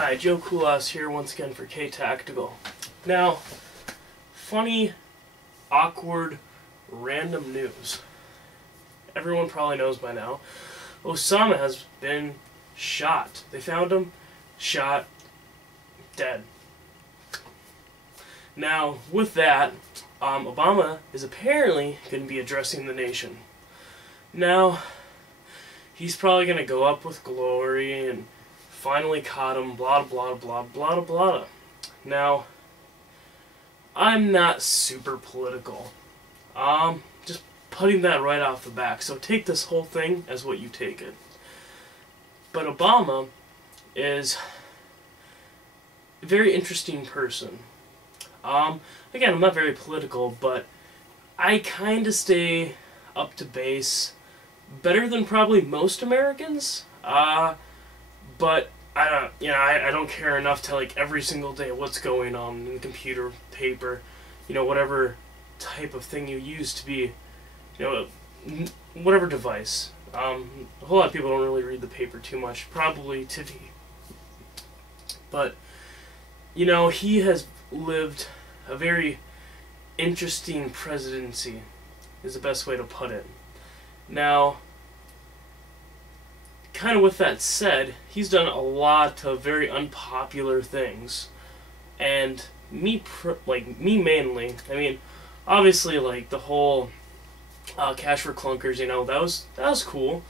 Hi, Joe Kulas here once again for K-Tactical. Now, funny, awkward, random news. Everyone probably knows by now. Osama has been shot. They found him, shot, dead. Now, with that, Obama is apparently going to be addressing the nation. Now, he's probably going to go up with glory and finally caught him, blah blah blah blah blah. Now, I'm not super political. Just putting that right off the back. So take this whole thing as what you take it. But Obama is a very interesting person. Again, I'm not very political, but I kind of stay up to base better than probably most Americans. But I don't care enough to like every single day what's going on in the computer, paper, whatever type of thing you use to be, whatever device. A whole lot of people don't really read the paper too much, probably TV. But he has lived a very interesting presidency, is the best way to put it. Now, kind of with that said, he's done a lot of very unpopular things, and me mainly. I mean, obviously, like the whole cash for clunkers, that was cool.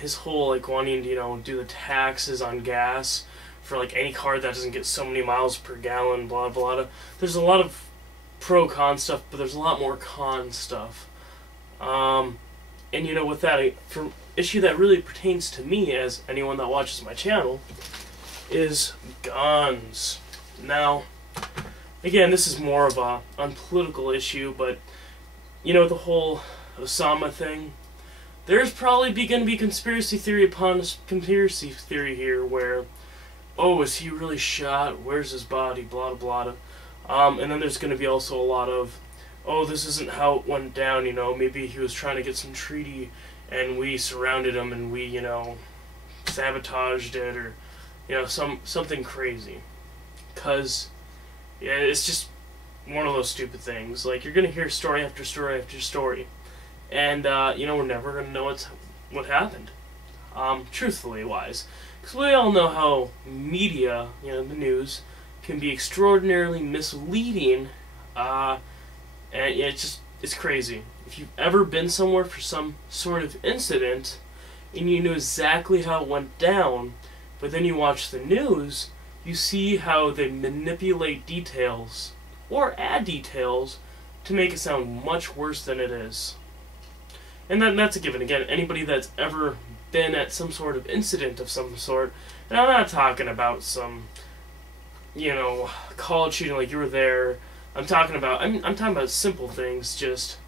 His whole wanting to do the taxes on gas for any car that doesn't get so many miles per gallon, blah blah blah. There's a lot of pro-con stuff, but there's a lot more con stuff. And with that, for issue that really pertains to me as anyone that watches my channel is guns. Now, again, this is more of a unpolitical issue, but the whole Osama thing, there's probably going to be conspiracy theory upon conspiracy theory here where, oh, is he really shot? Where's his body? Blah blah blah. And then there's going to be also a lot of, oh, this isn't how it went down, maybe he was trying to get some treaty and we surrounded him and we, sabotaged it, or, something crazy. Because, yeah, it's just one of those stupid things. Like, you're going to hear story after story after story, and, we're never going to know what happened, truthfully wise. Because we all know how media, the news, can be extraordinarily misleading, and it's crazy. If you've ever been somewhere for some sort of incident and you knew exactly how it went down, but then you watch the news, you see how they manipulate details or add details to make it sound much worse than it is. And that's a given. Again, anybody that's ever been at some sort of incident of some sort, and I'm not talking about some, college shooting like you were there. I'm talking about simple things. Just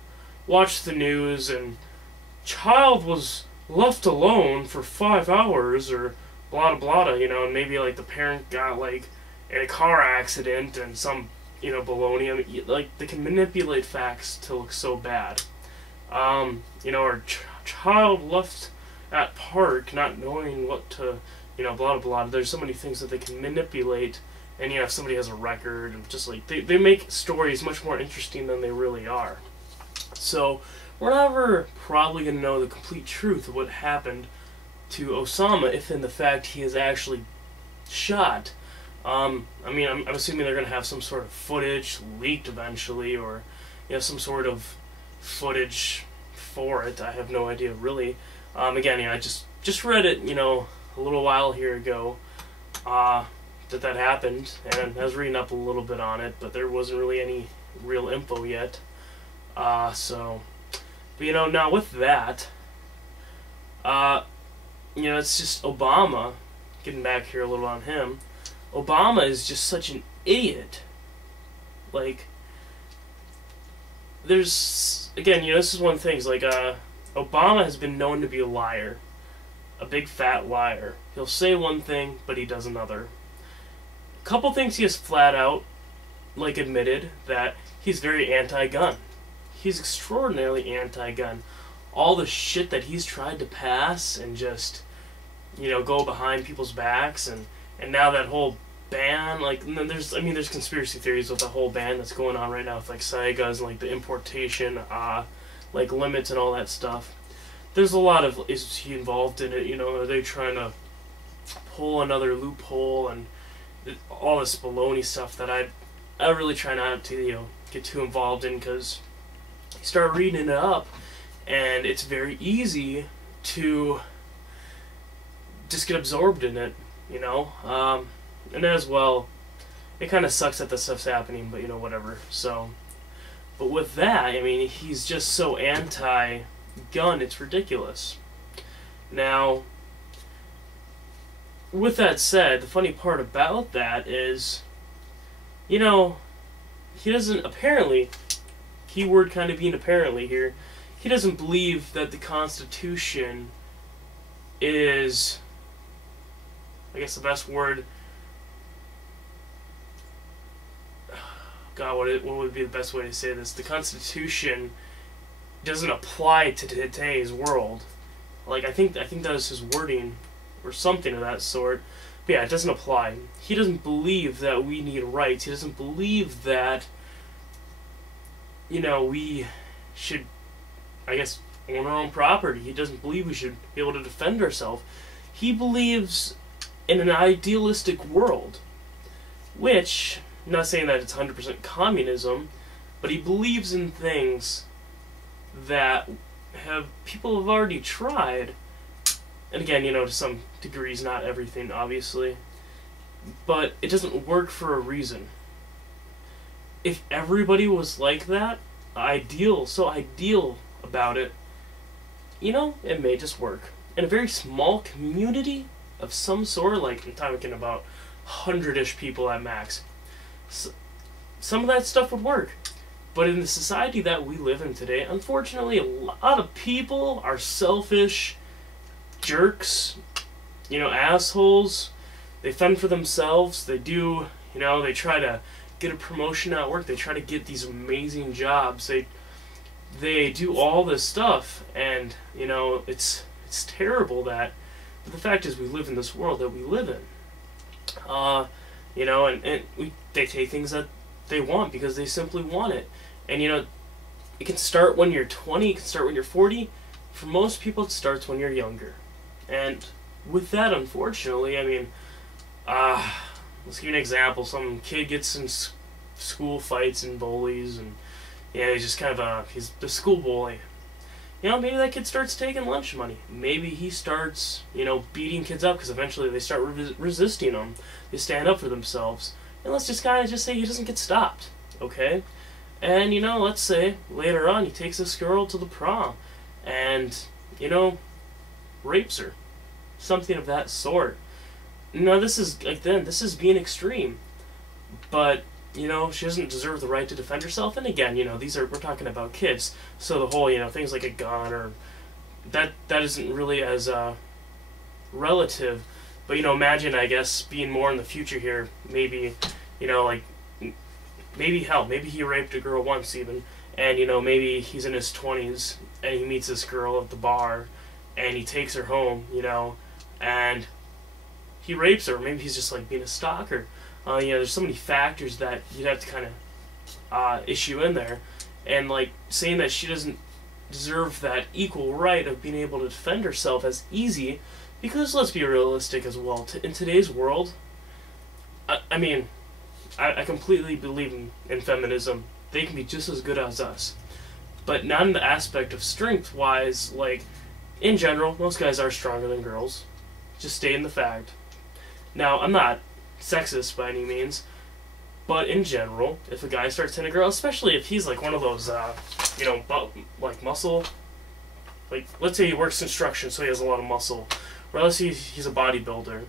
watch the news and child was left alone for 5 hours, or blah blah blah, and maybe the parent got in a car accident and some baloney. I mean, they can manipulate facts to look so bad. Or child left at park not knowing what to, blah blah. There's so many things that they can manipulate. And if somebody has a record, and just they make stories much more interesting than they really are. So we're never probably going to know the complete truth of what happened to Osama, if in the fact he is actually shot. I mean, I'm assuming they're going to have some sort of footage leaked eventually, or some sort of footage for it. I have no idea really. Again, I just read it a little while here ago. That happened, and I was reading up a little bit on it, but there wasn't really any real info yet. But now with that, it's just Obama, getting back here a little on him, Obama is just such an idiot. There's, again, this is one of the things, Obama has been known to be a liar. A big fat liar. He'll say one thing, but he does another. Couple things he has flat out admitted, that he's very anti-gun. He's extraordinarily anti-gun. All the shit that he's tried to pass and just go behind people's backs and And now that whole ban, like, and then there's conspiracy theories with the whole ban that's going on right now with like Saigas and like the importation, like limits and all that stuff. There's a lot of, is he involved in it? You know, are they trying to pull another loophole and all this baloney stuff that I really try not to, you know, get too involved in, because you start reading it up and it's very easy to just get absorbed in it, you know. And as well, it kind of sucks that this stuff's happening, but you know, whatever. So, but with that, I mean, he's just so anti-gun, it's ridiculous. Now, with that said, the funny part about that is, you know, he doesn't, apparently, keyword kind of being apparently here, he doesn't believe that the Constitution is, I guess the best word, God, what would be the best way to say this? The Constitution doesn't apply to today's world. Like, I think that was his wording, or something of that sort. But yeah, it doesn't apply. He doesn't believe that we need rights. He doesn't believe that, you know, we should, I guess, own our own property. He doesn't believe we should be able to defend ourselves. He believes in an idealistic world, which, I'm not saying that it's 100% communism, but he believes in things that people have already tried. And again, you know, to some degrees, not everything, obviously. But it doesn't work for a reason. If everybody was like that, so ideal about it, you know, it may just work. In a very small community of some sort, like, I'm talking about 100-ish people at max, so, some of that stuff would work. But in the society that we live in today, unfortunately, a lot of people are selfish, jerks, you know, assholes. They fend for themselves. They do, you know, they try to get a promotion at work. They try to get these amazing jobs. They do all this stuff, and you know, it's terrible that. But the fact is, we live in this world that we live in. You know, and they take things that they want because they simply want it. And you know, it can start when you're 20. It can start when you're 40. For most people, it starts when you're younger. And with that, unfortunately, I mean, let's give you an example. Some kid gets in school fights and bullies, and yeah, he's just kind of he's the school bully. You know, maybe that kid starts taking lunch money. Maybe he starts, you know, beating kids up because eventually they start resisting them. They stand up for themselves. And let's just kind of just say he doesn't get stopped, okay? And, you know, let's say later on he takes this girl to the prom and, you know, rapes her. Something of that sort. Now, this is, like, this is being extreme. But, you know, she doesn't deserve the right to defend herself. And again, you know, we're talking about kids. So the whole, you know, things like a gun or that isn't really as relative. But, you know, imagine, I guess, being more in the future here. Maybe, you know, like, maybe he raped a girl once even. And, you know, maybe he's in his 20s and he meets this girl at the bar and he takes her home, you know, and he rapes her. Maybe he's just, like, being a stalker. You know, there's so many factors that you'd have to kind of issue in there. And, like, saying that she doesn't deserve that equal right of being able to defend herself as easy, because let's be realistic as well. In today's world, I mean, I completely believe in feminism. They can be just as good as us. But not in the aspect of strength-wise. Like, in general, most guys are stronger than girls. Just stating the fact. Now, I'm not sexist by any means, but in general, if a guy starts hitting a girl, especially if he's like one of those, you know, like muscle, like let's say he works construction, so he has a lot of muscle, or let's say he's a bodybuilder,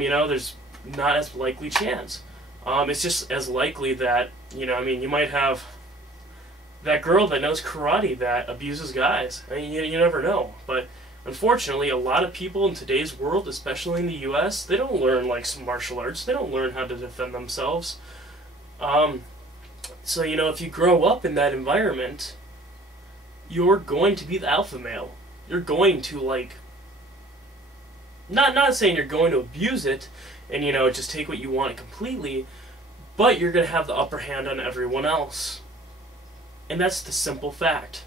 you know, there's not as likely chance. It's just as likely that, you know, I mean, you might have that girl that knows karate that abuses guys. I mean, you never know, but unfortunately, a lot of people in today's world, especially in the U.S., they don't learn, like, some martial arts. They don't learn how to defend themselves. So, you know, if you grow up in that environment, you're going to be the alpha male. You're going to, like, not saying you're going to abuse it. and, you know, just take what you want completely, but you're going to have the upper hand on everyone else. And that's the simple fact.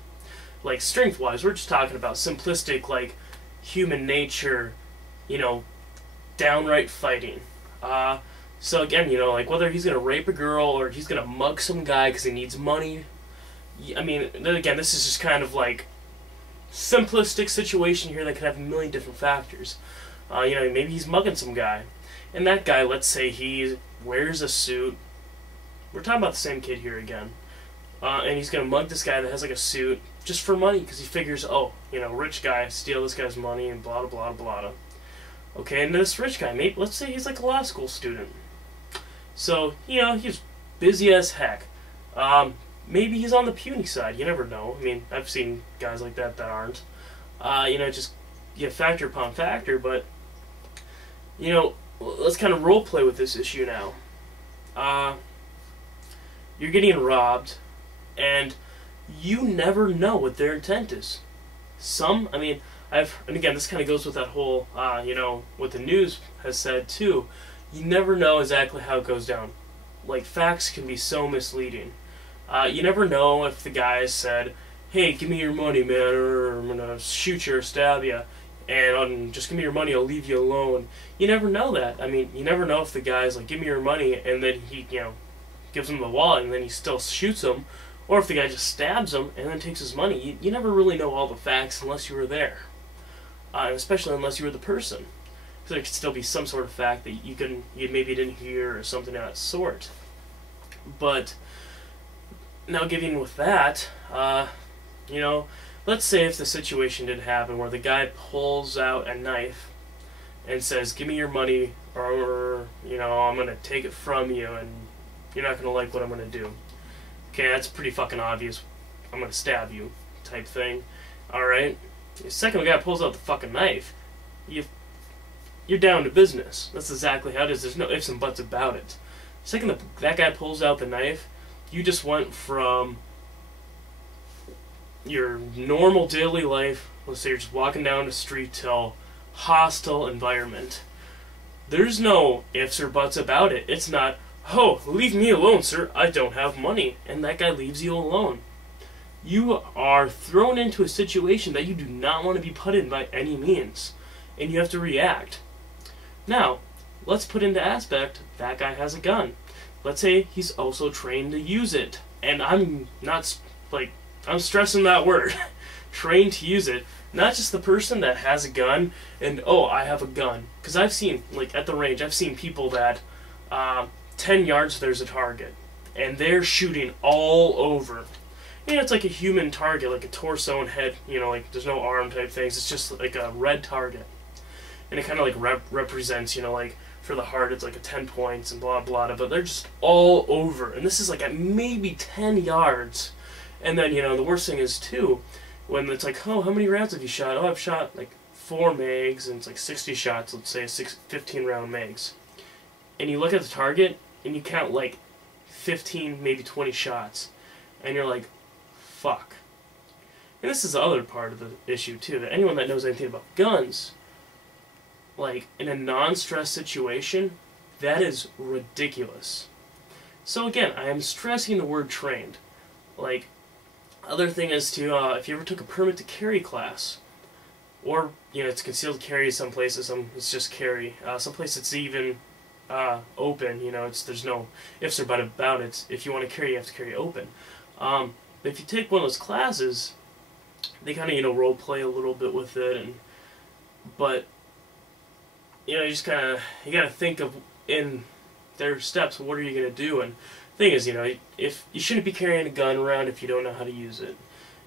Like, strength-wise, we're just talking about simplistic, like, human nature, you know, downright fighting. So again, you know, like, whether he's going to rape a girl or he's going to mug some guy because he needs money, I mean, again, this is just kind of like simplistic situation here that could have a million different factors. You know, maybe he's mugging some guy, and that guy, let's say he wears a suit. We're talking about the same kid here again. And he's going to mug this guy that has like a suit just for money because he figures, oh, you know, rich guy, steal this guy's money and blah, blah, blah, blah. Okay, and this rich guy, maybe, let's say he's like a law school student. So, you know, he's busy as heck. Maybe he's on the puny side. You never know. I mean, I've seen guys like that that aren't. You know, just factor upon factor. But, you know, let's kind of role play with this issue now. You're getting robbed, and you never know what their intent is. And again, this kind of goes with that whole, you know, what the news has said too. You never know exactly how it goes down. Like, facts can be so misleading. You never know if the guy said, hey, give me your money, man, or I'm gonna shoot you or stab you, and just give me your money, I'll leave you alone. You never know that. I mean, you never know if the guy's like, give me your money, and then he, you know, gives him the wallet, and then he still shoots him, or if the guy just stabs him and then takes his money. You never really know all the facts unless you were there, especially unless you were the person. So there could still be some sort of fact that you maybe didn't hear or something of that sort. But now, giving with that, you know, let's say if the situation did happen where the guy pulls out a knife and says, give me your money, or, you know, I'm going to take it from you, and you're not going to like what I'm going to do. Okay, that's pretty fucking obvious. I'm going to stab you, type thing. Alright? The second the guy pulls out the fucking knife, you're down to business. That's exactly how it is. There's no ifs and buts about it. The second that guy pulls out the knife, you just went from your normal daily life, let's say you're just walking down the street, to hostile environment. There's no ifs or buts about it. It's not, oh, leave me alone, sir, I don't have money, and that guy leaves you alone. You are thrown into a situation that you do not want to be put in by any means, and you have to react. Now, let's put into aspect, that guy has a gun. Let's say he's also trained to use it. And I'm not, like, I'm stressing that word. Trained to use it. Not just the person that has a gun and, oh, I have a gun. Because I've seen, like, at the range, I've seen people that, 10 yards there's a target. And they're shooting all over. You know, it's like a human target, like a torso and head, you know, like, there's no arm type things. It's just like a red target. And it kind of, like, represents, you know, like, for the heart, it's like a 10 points and blah, blah, but they're just all over. And this is like at maybe 10 yards. And then, you know, the worst thing is, too, when it's like, oh, how many rounds have you shot? Oh, I've shot, like, 4 mags, and it's like 60 shots, let's say, 15-round mags. And you look at the target, and you count, like, 15, maybe 20 shots. And you're like, fuck. And this is the other part of the issue, too, that anyone that knows anything about guns, like, in a non-stress situation, that is ridiculous. So again, I am stressing the word trained. Like, other thing is too, if you ever took a permit to carry class, or, you know, it's concealed carry some places, it's just carry. Some places it's even open, you know, there's no ifs or buts about it. If you want to carry, you have to carry open. If you take one of those classes, they kind of, you know, role play a little bit with it, but you know, you gotta think of in their steps, what are you gonna do? And the thing is, you know, if you shouldn't be carrying a gun around if you don't know how to use it.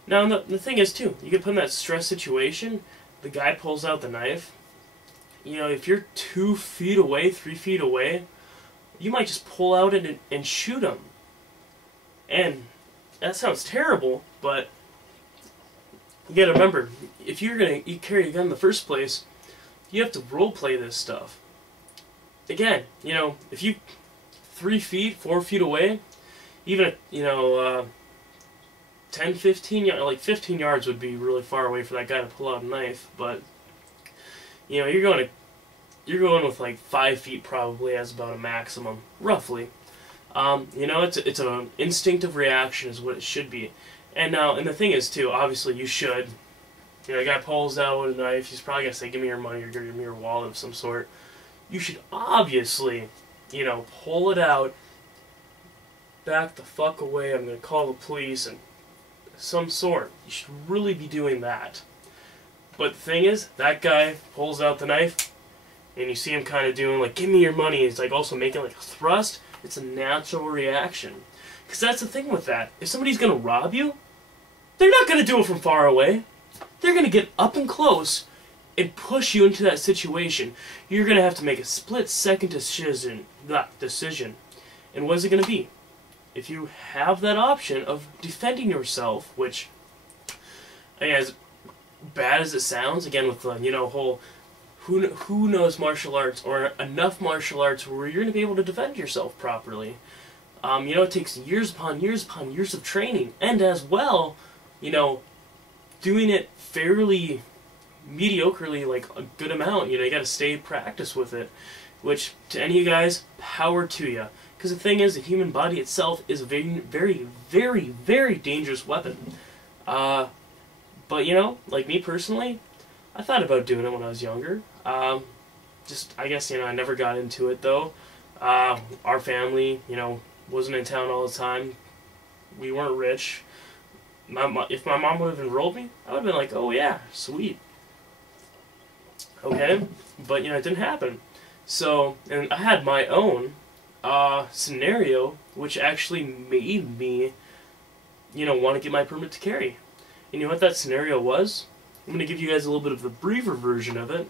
Now, the thing is, too, you get put in that stress situation, the guy pulls out the knife, you know, if you're 2 feet away, 3 feet away, you might just pull out and shoot him. And that sounds terrible, but you gotta remember, if you're gonna carry a gun in the first place, you have to roleplay this stuff. Again, you know, if you 3 feet, 4 feet away, even, you know, 10, 15 yards, like 15 yards would be really far away for that guy to pull out a knife, but, you know, you're going to you're going with like 5 feet probably as about a maximum, roughly. You know, it's an instinctive reaction is what it should be. And the thing is too, obviously you should, you know, a guy pulls out a knife, he's probably gonna say, give me your money or give me your wallet of some sort. You should obviously, you know, pull it out, back the fuck away, I'm gonna call the police and some sort. You should really be doing that. But the thing is, that guy pulls out the knife, and you see him kind of doing like, give me your money. He's like also making like a thrust. It's a natural reaction. Because that's the thing with that. If somebody's going to rob you, they're not going to do it from far away. They're going to get up and close and push you into that situation. You're going to have to make a split-second decision. And what is it going to be? If you have that option of defending yourself, which, as bad as it sounds, again with the, you know, whole who knows martial arts or enough martial arts where you're going to be able to defend yourself properly. You know, it takes years upon years upon years of training, and as well, you know, doing it fairly mediocrely, like a good amount. You know, you got to stay practice with it, which to any of you guys, power to you. Because the thing is, the human body itself is a very, very, very, very dangerous weapon. But, you know, like me personally, I thought about doing it when I was younger. Just, I guess, you know, I never got into it, though. Our family, you know, wasn't in town all the time. We weren't rich. If my mom would have enrolled me, I would have been like, oh, yeah, sweet. Okay? But, you know, it didn't happen. So, and I had my own scenario, which actually made me, you know, want to get my permit to carry. And you know what that scenario was? I'm going to give you guys a little bit of the briefer version of it.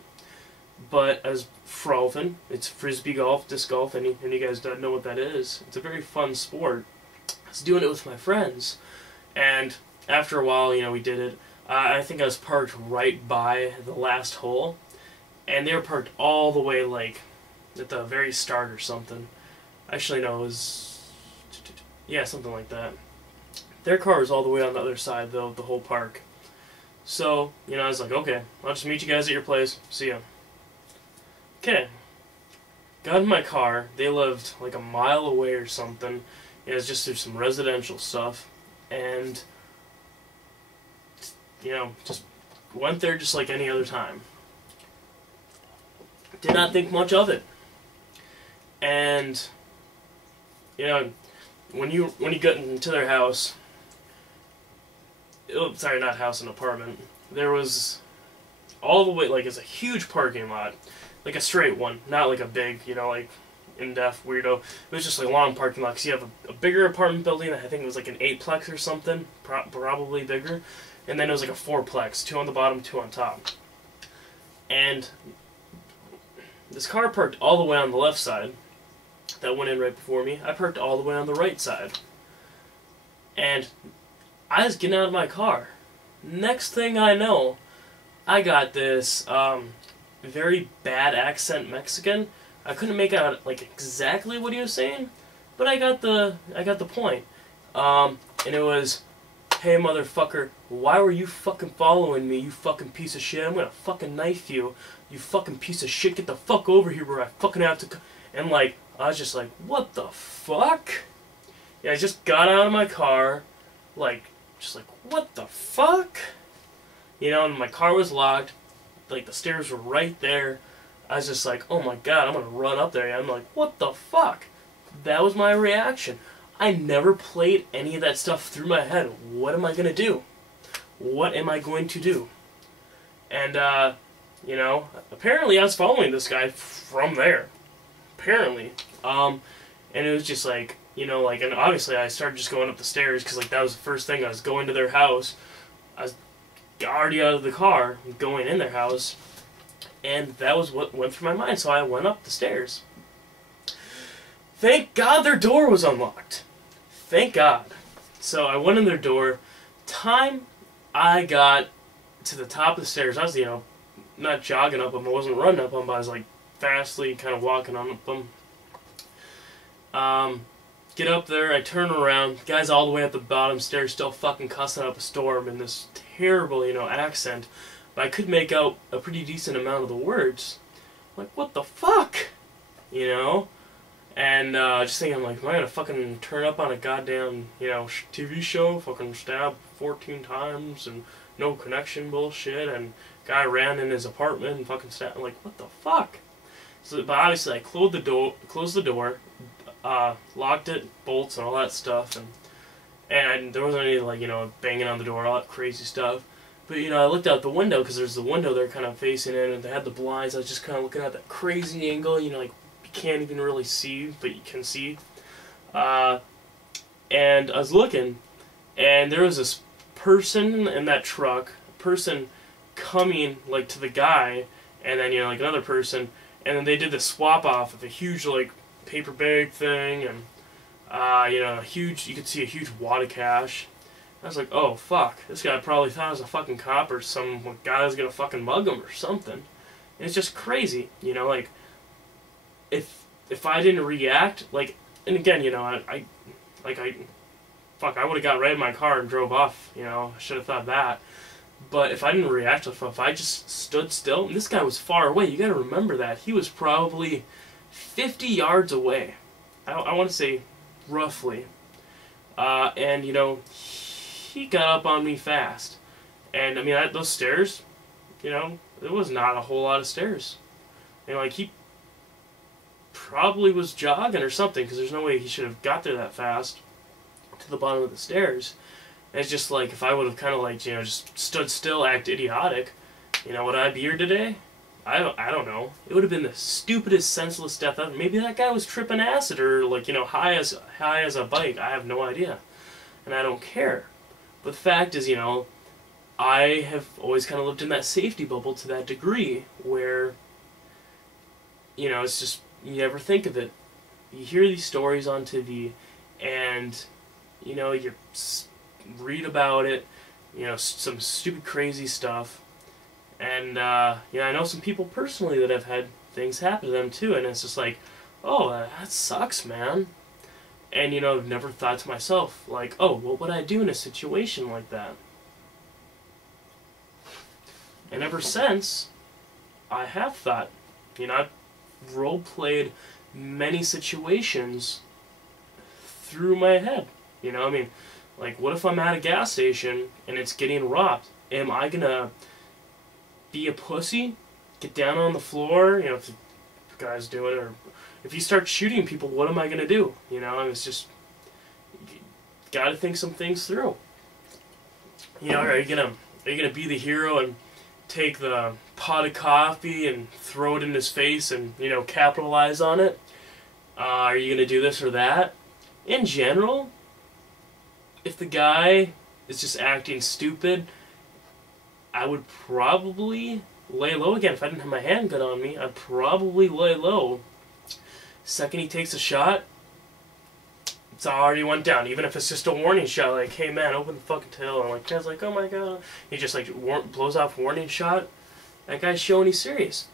But as frolfin, it's frisbee golf, disc golf, any of you guys don't know what that is. It's a very fun sport. I was doing it with my friends. And after a while, you know, we did it. I think I was parked right by the last hole. And they were parked all the way, like, at the very start or something. Actually, no, it was... yeah, something like that. Their car was all the way on the other side, though, of the whole park. So, you know, I was like, okay, I'll just meet you guys at your place. See ya. Okay. Got in my car. They lived like a mile away or something. It was just through some residential stuff. And, you know, just went there just like any other time. Did not think much of it. And, you know, when you get into their house... oh, sorry, not house, an apartment. There was all the way, like, it's a huge parking lot. Like a straight one, not like a big, you know, like, in-depth weirdo. It was just like a long parking lot, because you have a bigger apartment building, I think it was like an 8-plex or something, probably bigger. And then it was like a 4-plex, 2 on the bottom, 2 on top. And this car parked all the way on the left side. That went in right before me. I parked all the way on the right side. And I was getting out of my car. Next thing I know, I got this very bad accent Mexican. I couldn't make out like exactly what he was saying, but I got the point. And it was, hey motherfucker, why were you fucking following me, you fucking piece of shit? I'm gonna fucking knife you, you fucking piece of shit. Get the fuck over here where I fucking have to. And like, I was just like, what the fuck? Yeah, I just got out of my car, like, just like, what the fuck? You know, and my car was locked, like, the stairs were right there. I was just like, oh my god, I'm gonna run up there. I'm like, what the fuck? That was my reaction. I never played any of that stuff through my head. What am I gonna do? What am I going to do? And, you know, apparently I was following this guy from there. Apparently. And it was just like, you know, like, and obviously I started just going up the stairs, because, like, that was the first thing. I was going to their house. I was already out of the car, going in their house, and that was what went through my mind, so I went up the stairs. Thank God their door was unlocked. Thank God. So I went in their door. Time I got to the top of the stairs, I was, you know, not jogging up them, I wasn't running up them, but I was, like, fastly kind of walking on them. Get up there, I turn around, the guy's all the way at the bottom stairs, still fucking cussing up a storm in this terrible, you know, accent. But I could make out a pretty decent amount of the words. Like, what the fuck? You know? And just thinking, like, am I gonna fucking turn up on a goddamn, you know, TV show, fucking stab 14 times and no connection bullshit, and guy ran in his apartment and fucking stabbed. Like, what the fuck? So, but obviously, I closed the door, locked it, bolts and all that stuff, and there wasn't any, like, you know, banging on the door, all that crazy stuff. But, you know, I looked out the window, because there's the window there kind of facing in, and they had the blinds. I was just kind of looking at that crazy angle, you know, like, you can't even really see, but you can see. And I was looking, and there was this person in that truck, a person coming, like, to the guy, and then, you know, like, another person, and then they did the swap off of a huge, like, paper bag thing, and, you know, you could see a huge wad of cash. I was like, oh, fuck, this guy probably thought I was a fucking cop or some guy was gonna fucking mug him or something. And it's just crazy, you know, like, if I didn't react, like, and again, you know, I would have got right in my car and drove off, you know, I should have thought that. But if I didn't react, if I just stood still, and this guy was far away, you gotta remember that, he was probably 50 yards away. I want to say, roughly. And, you know, he got up on me fast. And, I mean, those stairs, you know, there was not a whole lot of stairs. You know, like, he probably was jogging or something, because there's no way he should have got there that fast to the bottom of the stairs. And it's just like, if I would have kind of, like, you know, just stood still, act idiotic, you know, would I be here today? I don't know. It would have been the stupidest, senseless death ever. Maybe that guy was tripping acid or, like, you know, high as a bike. I have no idea. And I don't care. But the fact is, you know, I have always kind of lived in that safety bubble to that degree where, you know, it's just, you never think of it. You hear these stories on TV and, you know, you read about it, you know, some stupid crazy stuff. And, you know, I know some people personally that have had things happen to them too, and it's just like, oh, that sucks, man. And, you know, I've never thought to myself, like, oh, what would I do in a situation like that? And ever since, I have thought, you know, I've role-played many situations through my head. You know, I mean, like, what if I'm at a gas station and it's getting robbed? Am I gonna be a pussy? Get down on the floor? You know, if the guy's doing it, or if you start shooting people, what am I gonna do? You know, and it's just, you gotta think some things through. You know, are you gonna be the hero and take the pot of coffee and throw it in his face and, you know, capitalize on it? Are you gonna do this or that? In general, if the guy is just acting stupid, I would probably lay low again. If I didn't have my handgun on me, I'd probably lay low. Second he takes a shot, it's already went down. Even if it's just a warning shot, like, hey man, open the fucking tail. And like, guy's like, oh my god. He just like blows off warning shot. That guy's showing he's serious.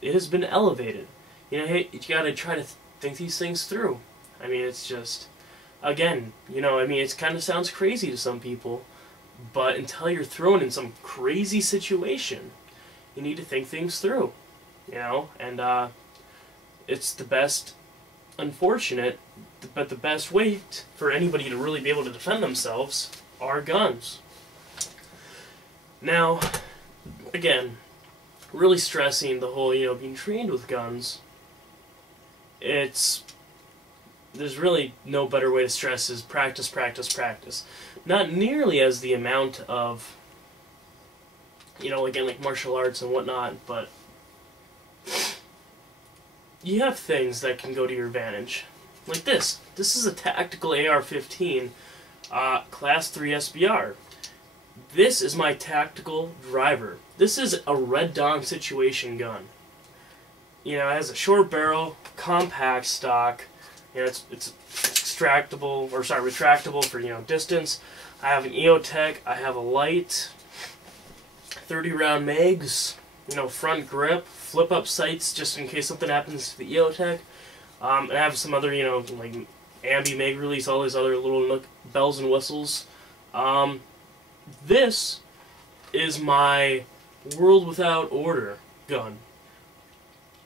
It has been elevated. You know, hey, you gotta try to think these things through. I mean, it's just, again, you know, I mean, it kind of sounds crazy to some people, but until you're thrown in some crazy situation, you need to think things through, you know, and it's the best, unfortunate, but the best way for anybody to really be able to defend themselves are guns. Now, again, really stressing the whole, you know, being trained with guns, there's really no better way to stress is practice, practice, practice. Not nearly as the amount of, you know, again, like martial arts and whatnot, but you have things that can go to your advantage. Like this. This is a tactical AR-15, Class 3 SBR. This is my tactical driver. This is a Red Dawn situation gun. You know, it has a short barrel, compact stock. You know, it's extractable, or sorry, retractable for, you know, distance. I have an EOTech. I have a light, 30 round mags. You know, front grip, flip up sights just in case something happens to the EOTech. And I have some other, you know, like ambi mag release, all these other little bells and whistles. This is my World Without Order gun.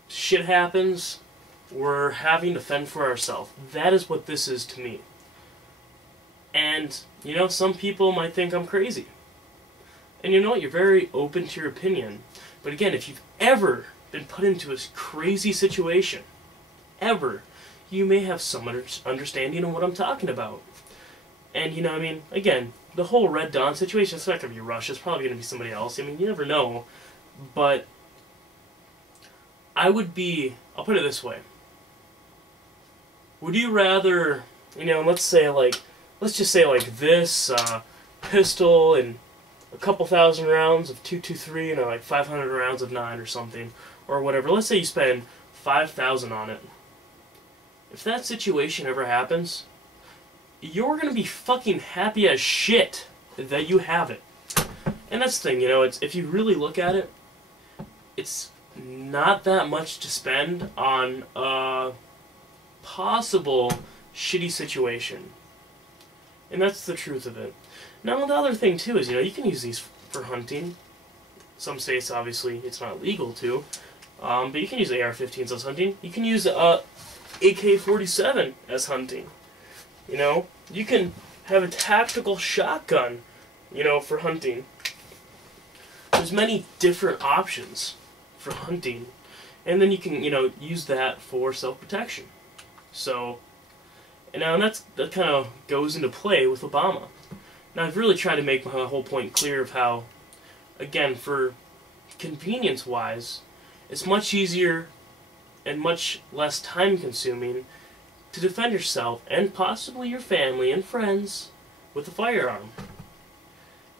shit happens, we're having to fend for ourselves. That is what this is to me. And, you know, some people might think I'm crazy. And you know what? You're very open to your opinion. But again, if you've ever been put into a crazy situation, ever, you may have some understanding of what I'm talking about. And, you know, I mean, again, the whole Red Dawn situation, it's not going to be Russia, it's probably going to be somebody else. I mean, you never know. But I would be, I'll put it this way. Would you rather, you know, let's just say like this pistol and a couple thousand rounds of 223 and like 500 rounds of 9 or something, or whatever. Let's say you spend 5,000 on it. If that situation ever happens, you're gonna be fucking happy as shit that you have it. And that's the thing, you know, it's, if you really look at it, it's not that much to spend on a possible shitty situation. And that's the truth of it. Now, the other thing, too, is, you know, you can use these for hunting. Some states, obviously, it's not legal to. But you can use AR-15s as hunting. You can use AK-47 as hunting. You know? You can have a tactical shotgun, you know, for hunting. There's many different options for hunting. And then you can, you know, use that for self-protection. So, and now that kind of goes into play with Obama. Now, I've really tried to make my whole point clear of how, again, for convenience-wise, it's much easier and much less time-consuming to defend yourself and possibly your family and friends with a firearm.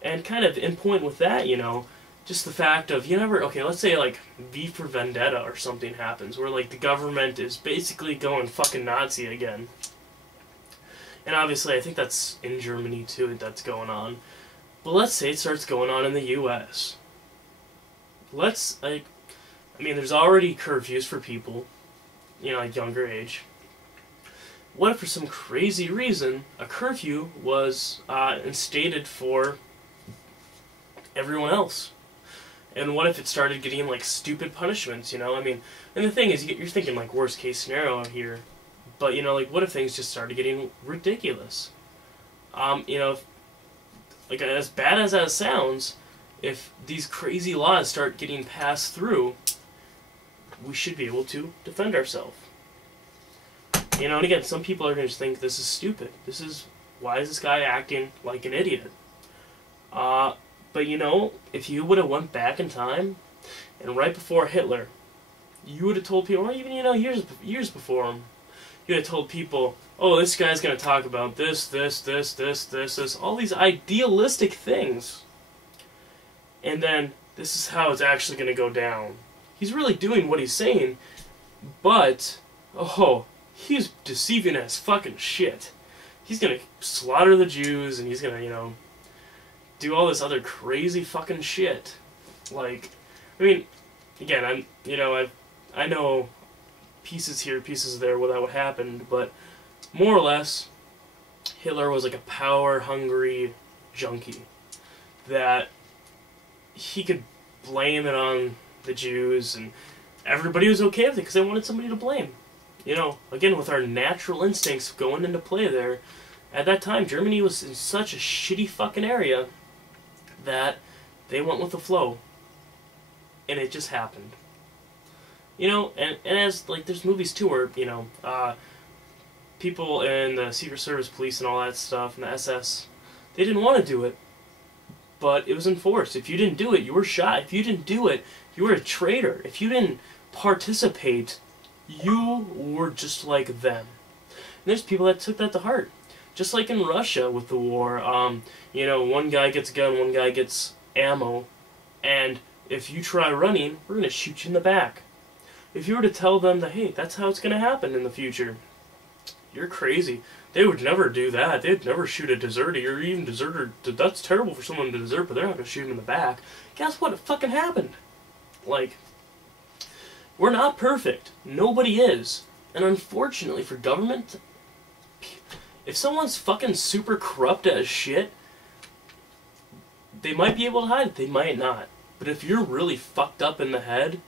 And kind of in point with that, you know, just the fact of, you never, okay, let's say like V for Vendetta or something happens, where like the government is basically going fucking Nazi again. And obviously I think that's in Germany too, that's going on. But let's say it starts going on in the US. Let's, like, I mean, there's already curfews for people, you know, like younger age. What if for some crazy reason a curfew was instated for everyone else? And what if it started getting like stupid punishments, you know? I mean, and the thing is, you're thinking like worst case scenario here. But, you know, like, what if things just started getting ridiculous? You know, like, as bad as that sounds, if these crazy laws start getting passed through, we should be able to defend ourselves. You know, and again, some people are going to just think this is stupid. Why is this guy acting like an idiot? But, you know, if you would have went back in time, and right before Hitler, you would have told people, or even, you know, years before him, you had told people, oh, this guy's going to talk about this, all these idealistic things. And then, this is how it's actually going to go down. He's really doing what he's saying, but, oh, he's deceiving as fucking shit. He's going to slaughter the Jews, and he's going to, you know, do all this other crazy fucking shit. Like, I mean, again, I know pieces here, pieces there, what happened, but more or less, Hitler was like a power-hungry junkie that he could blame it on the Jews, and everybody was okay with it because they wanted somebody to blame. You know, again, with our natural instincts going into play there, at that time, Germany was in such a shitty fucking area that they went with the flow, and it just happened. You know, and as, like, there's movies too where, you know, people in the Secret Service police and all that stuff, and the SS, they didn't want to do it, but it was enforced. If you didn't do it, you were shot. If you didn't do it, you were a traitor. If you didn't participate, you were just like them. And there's people that took that to heart. Just like in Russia with the war, you know, one guy gets a gun, one guy gets ammo, and if you try running, we're going to shoot you in the back. If you were to tell them that, hey, that's how it's going to happen in the future, you're crazy. They would never do that. They'd never shoot a deserter, or even deserter. That's terrible for someone to desert, but they're not going to shoot him in the back. Guess what? It fucking happened. Like, we're not perfect. Nobody is. And unfortunately for government, if someone's fucking super corrupt as shit, they might be able to hide it. They might not. But if you're really fucked up in the head,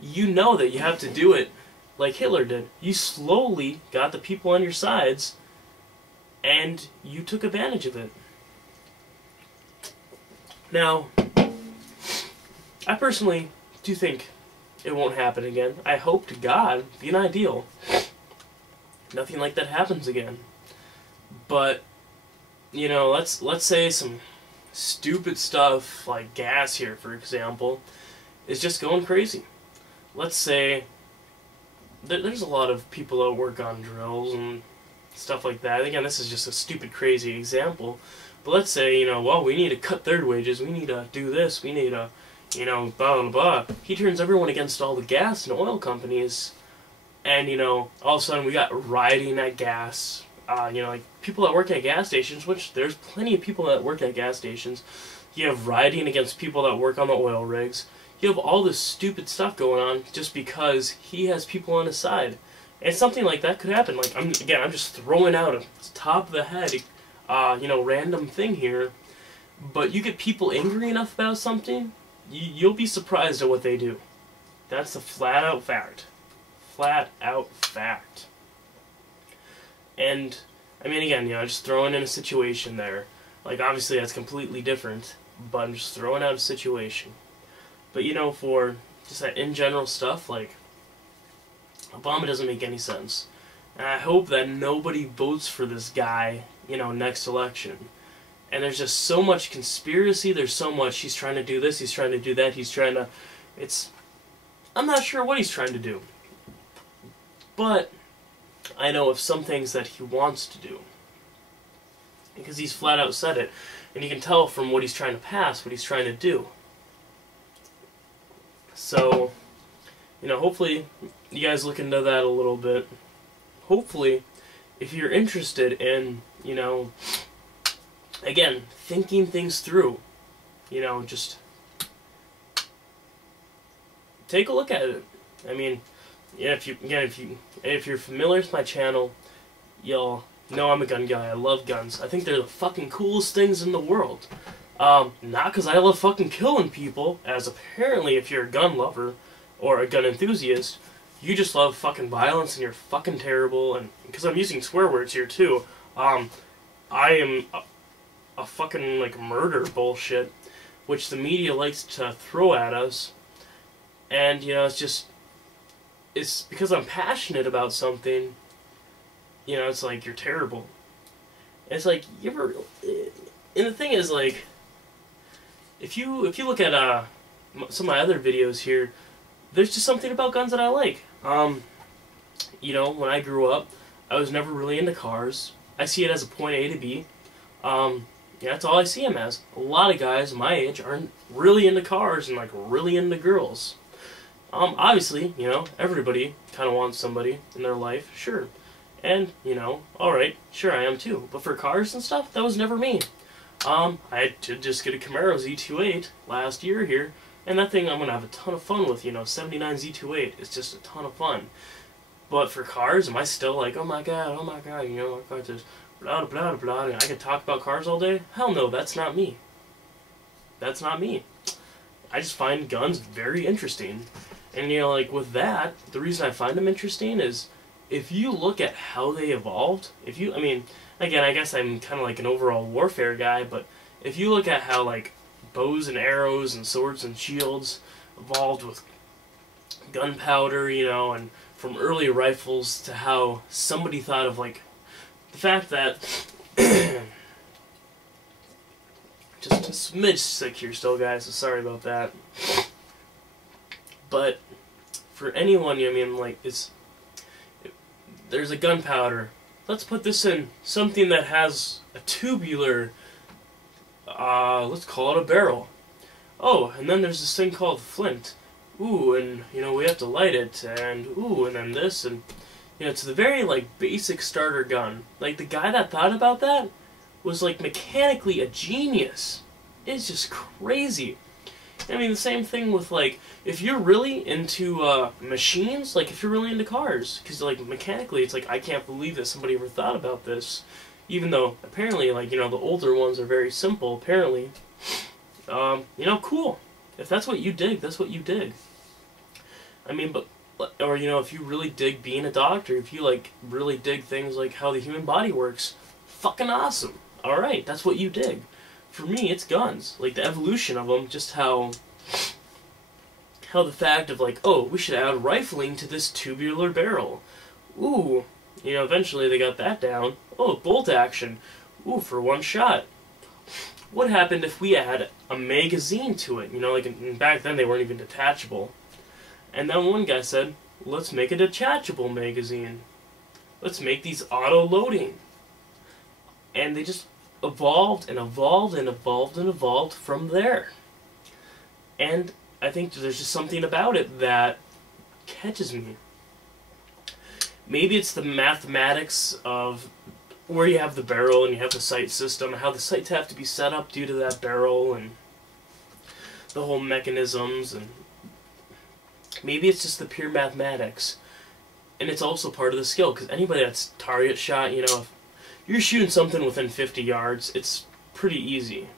you know that you have to do it like Hitler did. You slowly got the people on your sides, and you took advantage of it. Now, I personally do think it won't happen again. I hope to God, being ideal, nothing like that happens again. But, you know, let's say some stupid stuff like gas here, for example, is just going crazy. Let's say there's a lot of people that work on drills and stuff like that. Again, this is just a stupid, crazy example. But let's say, you know, well, we need to cut their wages, we need to do this, we need to, you know, blah, blah, blah. He turns everyone against all the gas and oil companies, and, you know, all of a sudden we got rioting at gas. You know, like, people that work at gas stations, which there's plenty of people that work at gas stations. You have rioting against people that work on the oil rigs. You have all this stupid stuff going on just because he has people on his side. And something like that could happen. Like, I'm just throwing out a top of the head, you know, random thing here. But you get people angry enough about something, you'll be surprised at what they do. That's a flat-out fact. Flat-out fact. And, I mean, again, you know, just throwing in a situation there. Like, obviously that's completely different, but I'm just throwing out a situation. But, you know, for just that in general stuff, like, Obama doesn't make any sense. And I hope that nobody votes for this guy, you know, next election. And there's just so much conspiracy, there's so much, he's trying to do this, he's trying to do that, he's trying to, I'm not sure what he's trying to do. But I know of some things that he wants to do. Because he's flat out said it. And you can tell from what he's trying to pass, what he's trying to do. So, you know, hopefully you guys look into that a little bit. Hopefully, if you're interested in, you know, again, thinking things through, you know, just take a look at it. I mean, yeah, if you're familiar with my channel, you'll know I'm a gun guy. I love guns. I think they're the fucking coolest things in the world. Not because I love fucking killing people, as apparently if you're a gun lover or a gun enthusiast, you just love fucking violence and you're fucking terrible. And because I'm using swear words here too, I am a fucking like murder bullshit, which the media likes to throw at us. And you know, it's because I'm passionate about something, you know, it's like, you're terrible. And it's like, you ever, and the thing is, like, if you look at some of my other videos here, there's just something about guns that I like. You know, when I grew up, I was never really into cars. I see it as a point A to B. Yeah, that's all I see them as. A lot of guys my age aren't really into cars and, like, really into girls. Obviously, you know, everybody kind of wants somebody in their life, sure. And, you know, alright, sure I am too. But for cars and stuff, that was never me. I did just get a Camaro Z28 last year here, and that thing I'm going to have a ton of fun with, you know, 79 Z28. It's just a ton of fun. But for cars, am I still like, oh my god, you know, I got this, blah, blah, blah, and I can talk about cars all day? Hell no, that's not me. That's not me. I just find guns very interesting. And, you know, like, with that, the reason I find them interesting is, if you look at how they evolved, I mean, again, I guess I'm kind of like an overall warfare guy, but if you look at how, like, bows and arrows and swords and shields evolved with gunpowder, you know, and from early rifles to how somebody thought of, like, the fact that, just a smidge sick here still, guys, so sorry about that. But for anyone, I mean, like, there's a gunpowder. Let's put this in something that has a tubular, let's call it a barrel. Oh, and then there's this thing called flint. Ooh, and, you know, we have to light it, and, ooh, and then this, and, you know, it's the very, like, basic starter gun. Like, the guy that thought about that was, like, mechanically a genius. It's just crazy. I mean, the same thing with, like, if you're really into machines, like, if you're really into cars, because, like, mechanically, it's like, I can't believe that somebody ever thought about this, even though, apparently, like, you know, the older ones are very simple, apparently. You know, cool. If that's what you dig, that's what you dig. I mean, but, or, you know, if you really dig being a doctor, if you, like, really dig things like how the human body works, fucking awesome. Alright, that's what you dig. For me, it's guns. Like, the evolution of them, just how the fact of, like, oh, we should add rifling to this tubular barrel. Ooh, you know, eventually they got that down. Oh, bolt action. Ooh, for one shot. What happened if we add a magazine to it? You know, like, back then they weren't even detachable. And then one guy said, let's make a detachable magazine. Let's make these auto-loading. And they just evolved and evolved and evolved and evolved from there. And I think there's just something about it that catches me. Maybe it's the mathematics of where you have the barrel and you have the sight system, how the sights have to be set up due to that barrel and the whole mechanisms, and maybe it's just the pure mathematics. And it's also part of the skill, because anybody that's target shot, you know, if you're shooting something within 50 yards, it's pretty easy.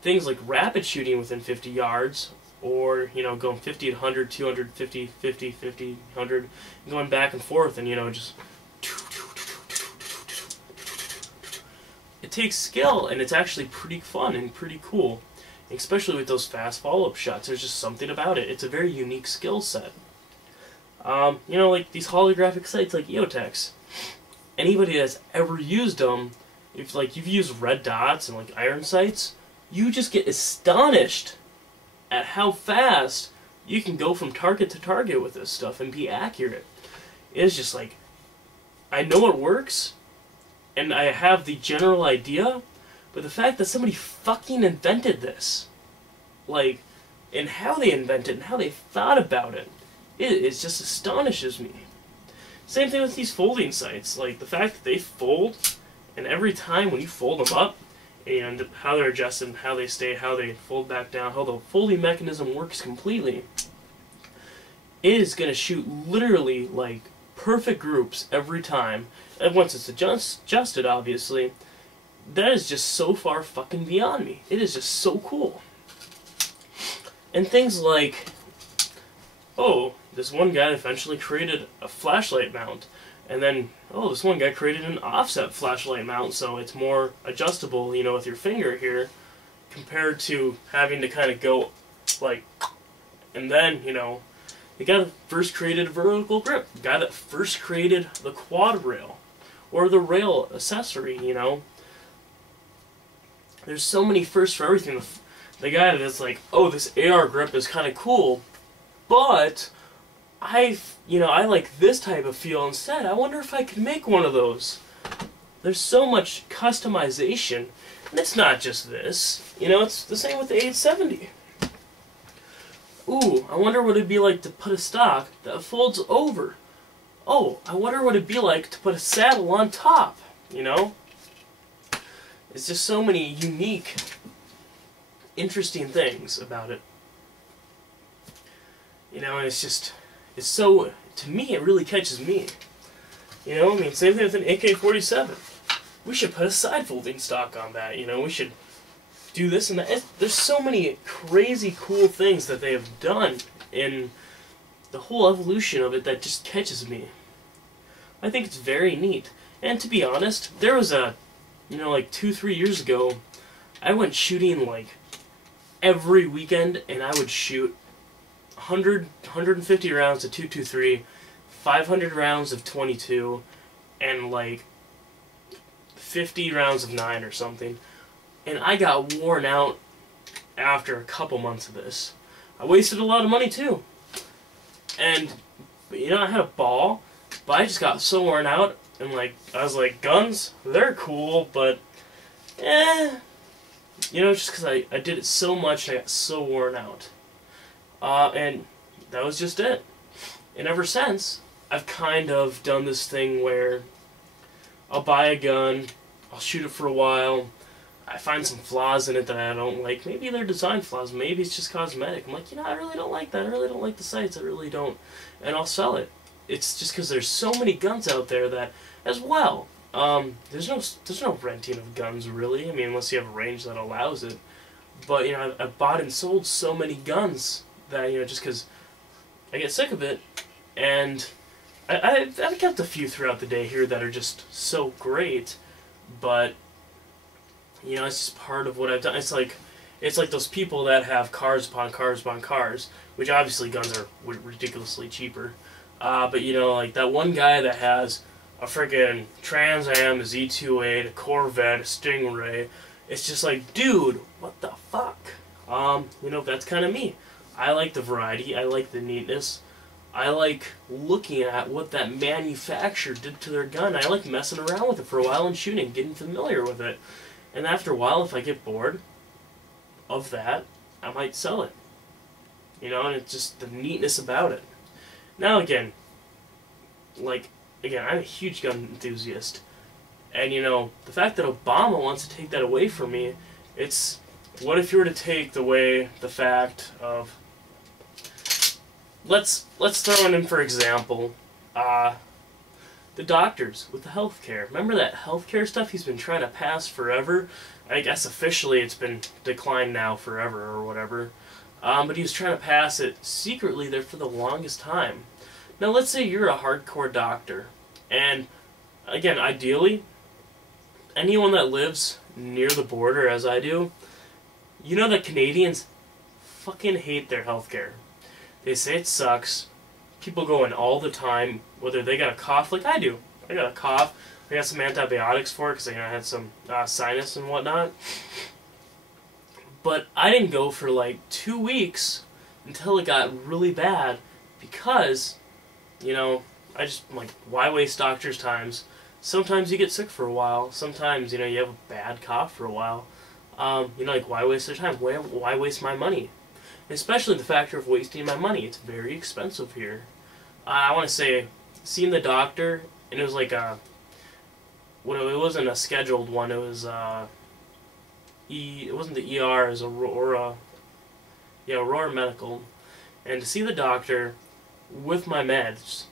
Things like rapid shooting within 50 yards, or, you know, going 50 to 100, 250, 50, 50, 100, going back and forth, and, you know, just... It takes skill, and it's actually pretty fun and pretty cool. Especially with those fast follow-up shots, there's just something about it. It's a very unique skill set. You know, like these holographic sights like EOTechs. Anybody that's ever used them, if like you've used red dots and like iron sights, you just get astonished at how fast you can go from target to target with this stuff and be accurate. It's just like, I know it works, and I have the general idea, but the fact that somebody fucking invented this, like, and how they invented it and how they thought about it, it just astonishes me. Same thing with these folding sights. Like, the fact that they fold, and every time when you fold them up, and how they're adjusted, how they stay, how they fold back down, how the folding mechanism works completely, is going to shoot literally, like, perfect groups every time. And once it's adjusted, obviously, that is just so far fucking beyond me. It is just so cool. And things like, oh, this one guy eventually created a flashlight mount. And then, oh, this one guy created an offset flashlight mount, so it's more adjustable, you know, with your finger here, compared to having to kind of go, like, and then, you know, the guy that first created a vertical grip, the guy that first created the quad rail, or the rail accessory, you know. There's so many firsts for everything. The guy that's like, oh, this AR grip is kind of cool, but I like this type of feel instead. I wonder if I could make one of those. There's so much customization, and it's not just this. You know, it's the same with the 870. Ooh, I wonder what it'd be like to put a stock that folds over. Oh, I wonder what it'd be like to put a saddle on top, you know? It's just so many unique, interesting things about it. You know, and it's just, it's so, to me, it really catches me. You know, I mean, same thing with an AK-47. We should put a side folding stock on that, you know, we should do this and that. There's so many crazy cool things that they have done in the whole evolution of it that just catches me. I think it's very neat. And to be honest, there was a, you know, like 2-3 years ago, I went shooting like every weekend, and I would shoot 100, 150 rounds of 223, 500 rounds of 22, and like 50 rounds of 9 or something. And I got worn out after a couple months of this. I wasted a lot of money too. And, you know, I had a ball, but I just got so worn out, and like, I was like, guns, they're cool, but, you know, just because I did it so much, I got so worn out. And that was just it. And ever since, I've kind of done this thing where I'll buy a gun, I'll shoot it for a while, I find some flaws in it that I don't like. Maybe they're design flaws, maybe it's just cosmetic. I'm like, you know, I really don't like that, I really don't like the sights, I really don't. And I'll sell it. It's just because there's so many guns out there that, as well, there's no renting of guns, really. I mean, unless you have a range that allows it. But, you know, I've bought and sold so many guns that, you know, just because I get sick of it, and I've kept a few throughout the day here that are just so great, but you know, it's just part of what I've done. It's like those people that have cars upon cars upon cars, which obviously guns are ridiculously cheaper. But you know, like that one guy that has a friggin' Trans Am, a Z28, a Corvette, a Stingray. It's just like, dude, what the fuck? You know, that's kind of me. I like the variety. I like the neatness. I like looking at what that manufacturer did to their gun. I like messing around with it for a while and shooting, getting familiar with it. And after a while, if I get bored of that, I might sell it. You know, and it's just the neatness about it. Now again, I'm a huge gun enthusiast. And you know, the fact that Obama wants to take that away from me, it's, what if you were to take away the fact of, let's throw in for example, the doctors with the healthcare. Remember that healthcare stuff he's been trying to pass forever? I guess officially it's been declined now forever or whatever. But he was trying to pass it secretly there for the longest time. Now let's say you're a hardcore doctor, and again, ideally, anyone that lives near the border, as I do, you know that Canadians fucking hate their healthcare. They say it sucks. People go in all the time, whether they got a cough like I do. I got a cough. I got some antibiotics for it because I had some sinus and whatnot. But I didn't go for like 2 weeks until it got really bad because, you know, I just, like, why waste doctors' times? Sometimes you get sick for a while. Sometimes, you know, you have a bad cough for a while. You know, like, why waste their time? Why waste my money? Especially the factor of wasting my money. It's very expensive here. I want to say, seeing the doctor, and it was like a, well, it wasn't a scheduled one. It was it wasn't the ER. It was Aurora Medical, and to see the doctor with my meds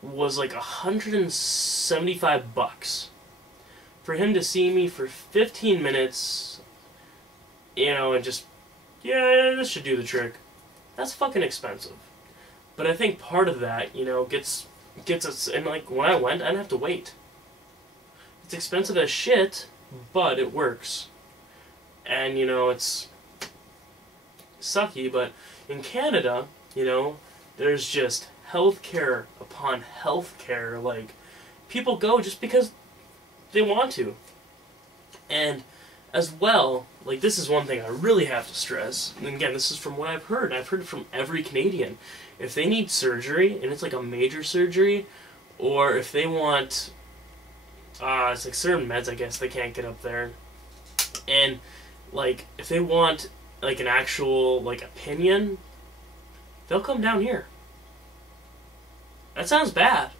was like $175. For him to see me for 15 minutes, you know, and just, yeah, this should do the trick. That's fucking expensive. But I think part of that, you know, gets us, and like when I went, I didn't have to wait. It's expensive as shit, but it works. And, you know, it's sucky, but in Canada, you know, there's just healthcare upon healthcare. Like, people go just because they want to. And as well, like, this is one thing I really have to stress, and again, this is from what I've heard. I've heard it from every Canadian. If they need surgery, and it's like a major surgery, or if they want, it's like certain meds, I guess, they can't get up there. And, like, if they want, like, an actual, like, opinion, they'll come down here. That sounds bad,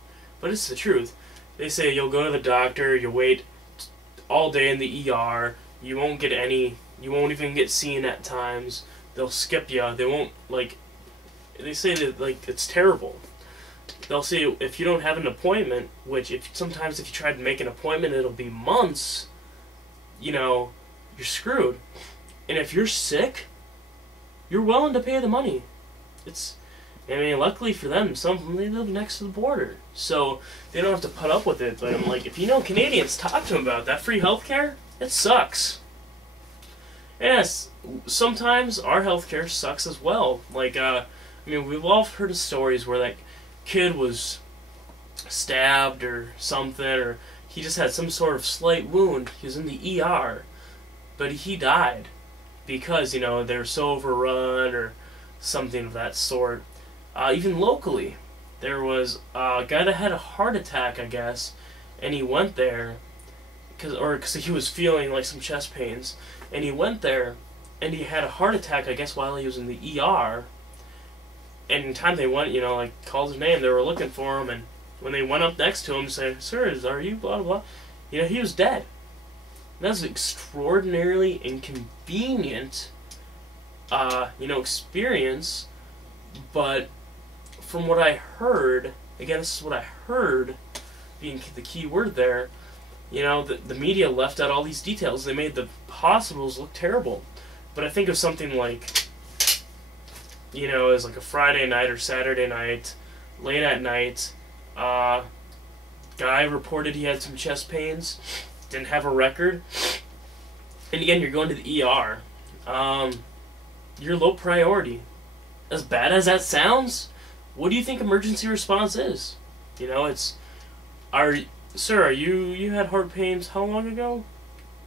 but it's the truth. They say you'll go to the doctor, you'll wait all day in the ER, you won't get any, you won't even get seen at times, they'll skip you, they won't, like, they say that, like, it's terrible. They'll say if you don't have an appointment, which sometimes if you try to make an appointment it'll be months, you know, you're screwed. And if you're sick, you're willing to pay the money. I mean, luckily for them, some of them, they live next to the border, so they don't have to put up with it. But I'm like, if you know Canadians, talk to them about that free healthcare. It sucks. Yes, sometimes our healthcare sucks as well. Like, I mean, we've all heard of stories where that kid was stabbed or something, or he just had some sort of slight wound. He was in the ER, but he died because, you know, they're so overrun or something of that sort. Even locally, there was a guy that had a heart attack, I guess, and he went there because he was feeling like some chest pains, and he went there, and he had a heart attack, I guess, while he was in the ER. And in the time they went, you know, like, called his name, they were looking for him, and when they went up next to him, said, "Sir, are you blah blah blah?" You know, he was dead. And that's an extraordinarily inconvenient, you know, experience. But from what I heard, again, this is what I heard, being the key word there, you know, the media left out all these details. They made the hospitals look terrible. But I think of something like, you know, it was like a Friday night or Saturday night, late at night. Guy reported he had some chest pains, didn't have a record. And again, you're going to the ER. You're low priority. As bad as that sounds, what do you think emergency response is? You know, it's, sir, you had heart pains how long ago?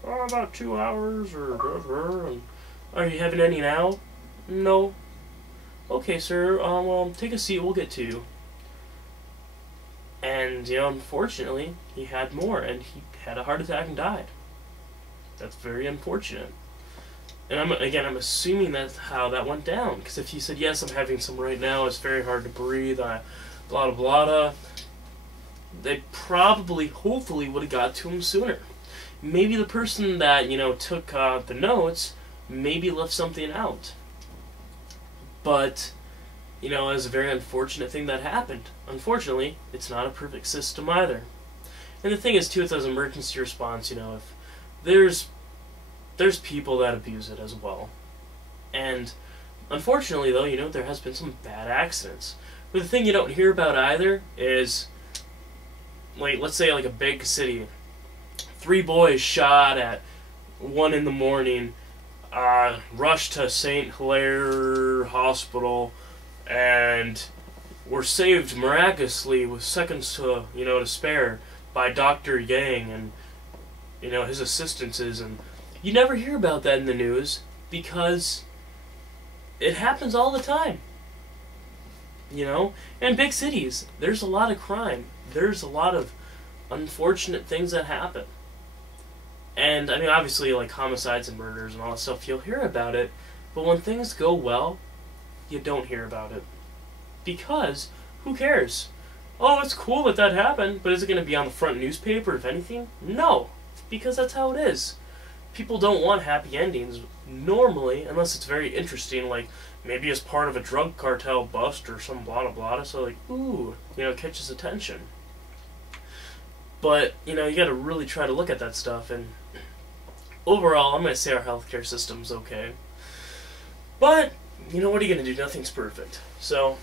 Oh, about 2 hours, or are you having any now? No. Okay, sir, well, take a seat, we'll get to you. And, you know, unfortunately, he had more, and he had a heart attack and died. That's very unfortunate. And I'm assuming that's how that went down. Because if he said, yes, I'm having some right now, it's very hard to breathe, blah, blah, blah, they probably, hopefully, would have got to him sooner. Maybe the person that, you know, took the notes, maybe left something out. But, you know, it was a very unfortunate thing that happened. Unfortunately, it's not a perfect system either. And the thing is, too, with those emergency response, you know, if there's people that abuse it as well. And unfortunately, though, you know, there has been some bad accidents. But the thing you don't hear about either is, like, let's say like a big city. 3 boys shot at 1 in the morning, rushed to St. Hilaire Hospital, and were saved miraculously with seconds to, you know, to spare by Dr. Yang and, you know, his assistances. And you never hear about that in the news because it happens all the time. You know? And in big cities, there's a lot of crime. There's a lot of unfortunate things that happen. And, I mean, obviously, like, homicides and murders and all that stuff, you'll hear about it. But when things go well, you don't hear about it. Because, who cares? Oh, it's cool that that happened, but is it going to be on the front newspaper, if anything? No. Because that's how it is. People don't want happy endings, normally, unless it's very interesting, like, maybe as part of a drug cartel bust or some blah, blah, blah, so, like, ooh, you know, it catches attention. But, you know, you gotta really try to look at that stuff, and overall, I'm gonna say our healthcare system's okay. But, you know, what are you gonna do? Nothing's perfect. So,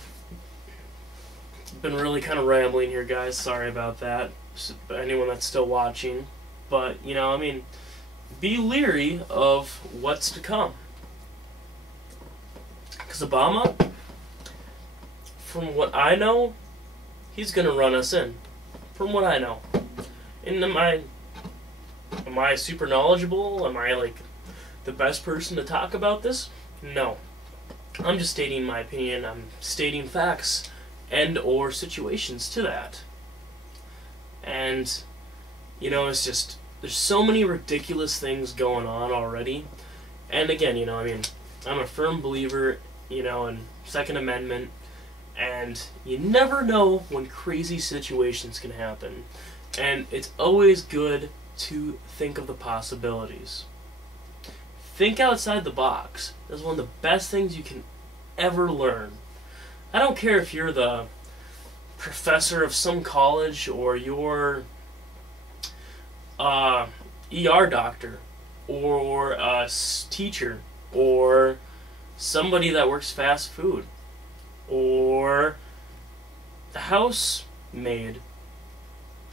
been really kind of rambling here, guys. Sorry about that. Anyone that's still watching. But, you know, I mean, be leery of what's to come. Because Obama, from what I know, he's gonna run us in. From what I know. And am I super knowledgeable? Am I, like, the best person to talk about this? No. I'm just stating my opinion. I'm stating facts and or situations to that. And, you know, it's just, there's so many ridiculous things going on already. And again, you know, I mean, I'm a firm believer, you know, in Second Amendment. And you never know when crazy situations can happen. And it's always good to think of the possibilities. Think outside the box. That's one of the best things you can ever learn. I don't care if you're the professor of some college or you're ER doctor or a teacher or somebody that works fast food or the housemaid.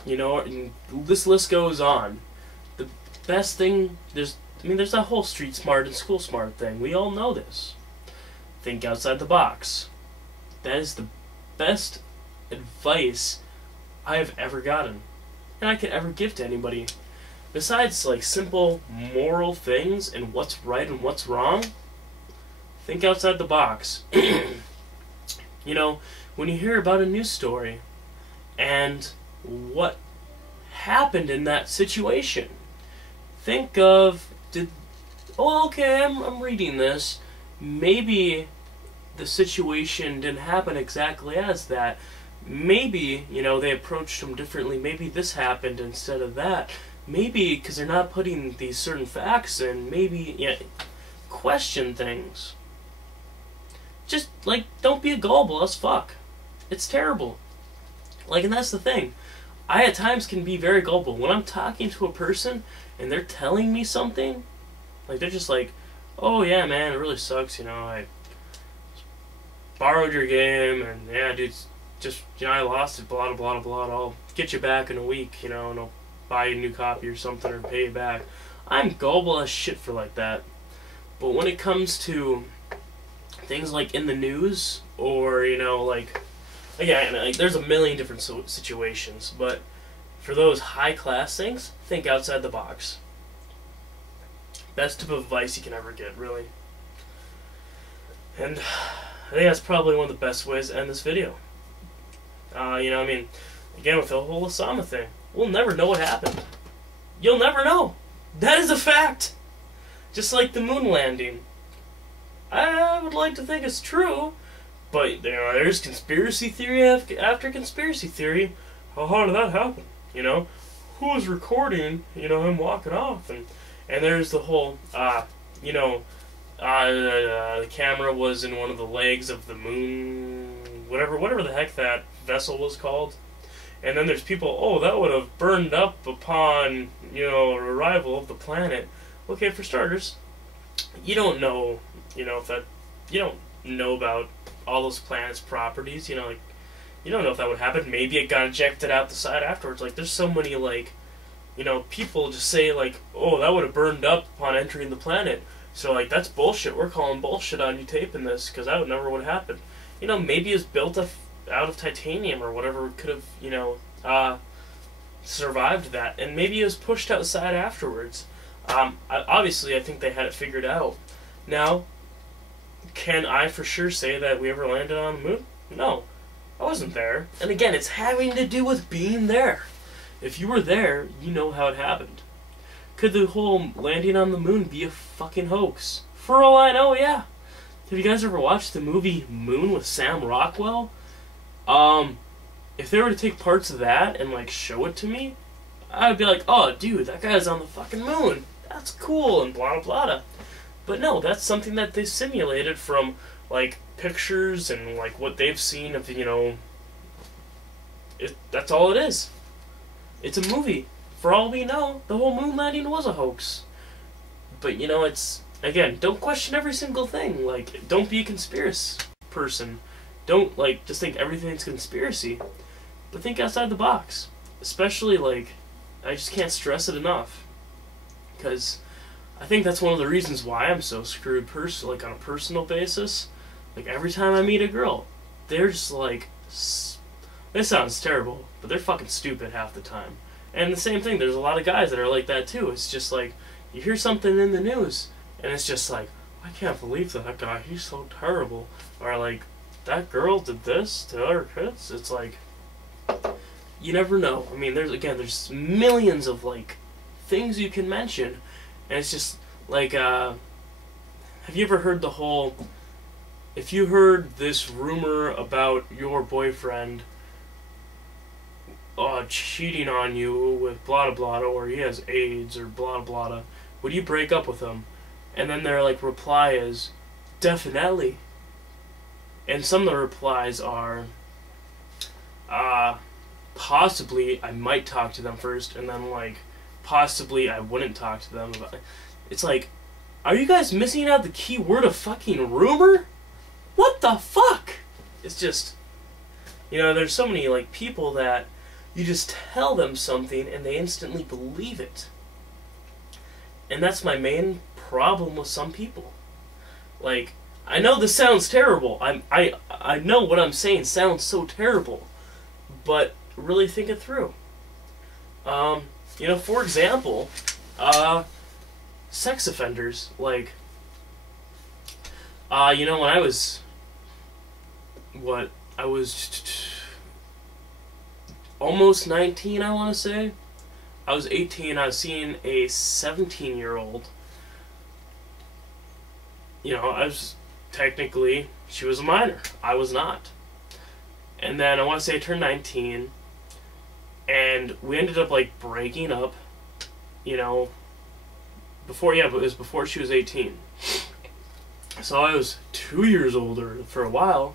You know, and this list goes on. The best thing, there's that whole street smart and school smart thing. We all know this. Think outside the box. That is the best advice I have ever gotten. And I could ever give to anybody. Besides, like, simple moral things and what's right and what's wrong, think outside the box. You know, when you hear about a news story and what happened in that situation, think of, I'm reading this, maybe the situation didn't happen exactly as that. Maybe, you know, they approached them differently. Maybe this happened instead of that. Maybe because they're not putting these certain facts in. Maybe, yeah, question things. Just, like, don't be a gullible as fuck. It's terrible. Like, and that's the thing. I, at times, can be very gullible. When I'm talking to a person and they're telling me something, like, they're just like, oh, yeah, man, it really sucks, you know, borrowed your game, and yeah, dude, just, you know, I lost it, blah, blah, blah, blah, I'll get you back in a week, you know, and I'll buy you a new copy or something, or pay you back. I'm gullible as shit for like that. But when it comes to things like in the news, or, you know, like, again, like, there's a million different situations, but for those high-class things, think outside the box. Best tip of advice you can ever get, really. And I think that's probably one of the best ways to end this video. You know, I mean, again, with the whole Osama thing, we'll never know what happened. You'll never know. That is a fact. Just like the moon landing. I would like to think it's true, but, you know, there's conspiracy theory after conspiracy theory. How did that happen? You know, who was recording, you know, him walking off? And there's the whole, you know, the camera was in one of the legs of the moon, whatever the heck that vessel was called. And then there's people, oh, that would have burned up upon, you know, arrival of the planet. Okay, for starters, you don't know, you know, you don't know about all those planets' properties, you know, like, you don't know if that would happen. Maybe it got ejected out the side afterwards. Like, there's so many, like, you know, people just say, like, oh, that would have burned up upon entering the planet. So, like, that's bullshit. We're calling bullshit on you taping this, because that would never would happen. You know, maybe it's built out of titanium or whatever could have, you know, survived that. And maybe it was pushed outside afterwards. Obviously, I think they had it figured out. Now, can I for sure say that we ever landed on the moon? No. I wasn't there. And again, it's having to do with being there. If you were there, you know how it happened. Could the whole landing on the moon be a fucking hoax? For all I know, yeah. Have you guys ever watched the movie Moon with Sam Rockwell? If they were to take parts of that and, like, show it to me, I'd be like, oh, dude, that guy's on the fucking moon. That's cool, and blah, blah, blah. But no, that's something that they simulated from, like, pictures and, like, what they've seen of, you know, that's all it is. It's a movie. For all we know, the whole moon landing was a hoax. But, you know, it's, again, don't question every single thing. Like, don't be a conspiracy person. Don't, like, just think everything's conspiracy. But think outside the box. Especially, like, I just can't stress it enough. Because I think that's one of the reasons why I'm so screwed, like, on a personal basis. Like, every time I meet a girl, they're just, like, this sounds terrible, but they're fucking stupid half the time. And the same thing, there's a lot of guys that are like that too. It's just like, you hear something in the news, and it's just like, I can't believe that guy, he's so terrible. Or like, that girl did this to other kids. It's like, you never know. I mean, there's millions of, like, things you can mention, and it's just like, have you ever heard the whole, if you heard this rumor about your boyfriend cheating on you with blah blah blah, or he has AIDS or blah blah blah, would you break up with him? And then their, like, reply is, definitely. And some of the replies are, possibly I might talk to them first, and then, like, possibly I wouldn't talk to them. It's like, are you guys missing out the key word of fucking rumor? What the fuck? It's just, you know, there's so many, like, people that you just tell them something and they instantly believe it. And that's my main problem with some people. Like, I know this sounds terrible. I know what I'm saying sounds so terrible. But really think it through. You know, for example, sex offenders, like, you know, when I was almost 19, I want to say. I was 18, I was seeing a 17-year-old. You know, technically, she was a minor. I was not. And then I want to say I turned 19, and we ended up, like, breaking up, you know, but it was before she was 18. So I was 2 years older for a while,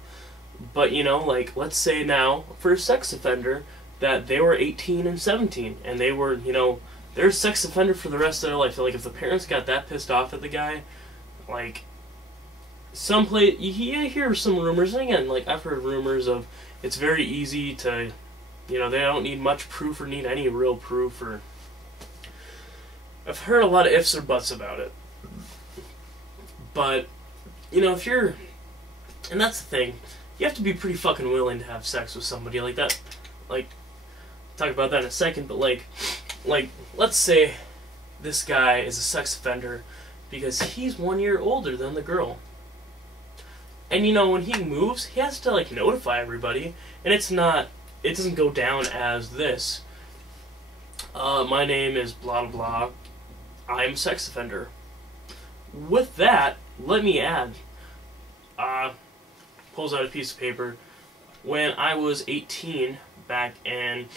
but, you know, like, let's say now, for a sex offender, that they were 18 and 17, and they were, you know, they're a sex offender for the rest of their life. So, like, if the parents got that pissed off at the guy, like, you hear some rumors, and again, like, I've heard rumors of it's very easy to, they don't need much proof or need any real proof, or I've heard a lot of ifs or buts about it. But, if you're, and that's the thing, you have to be pretty fucking willing to have sex with somebody like that. Like, talk about that in a second, but like, let's say this guy is a sex offender because he's 1 year older than the girl. And when he moves, he has to like notify everybody, and it doesn't go down as this. My name is blah blah blah. I'm a sex offender. With that, let me add, pulls out a piece of paper. When I was 18, back in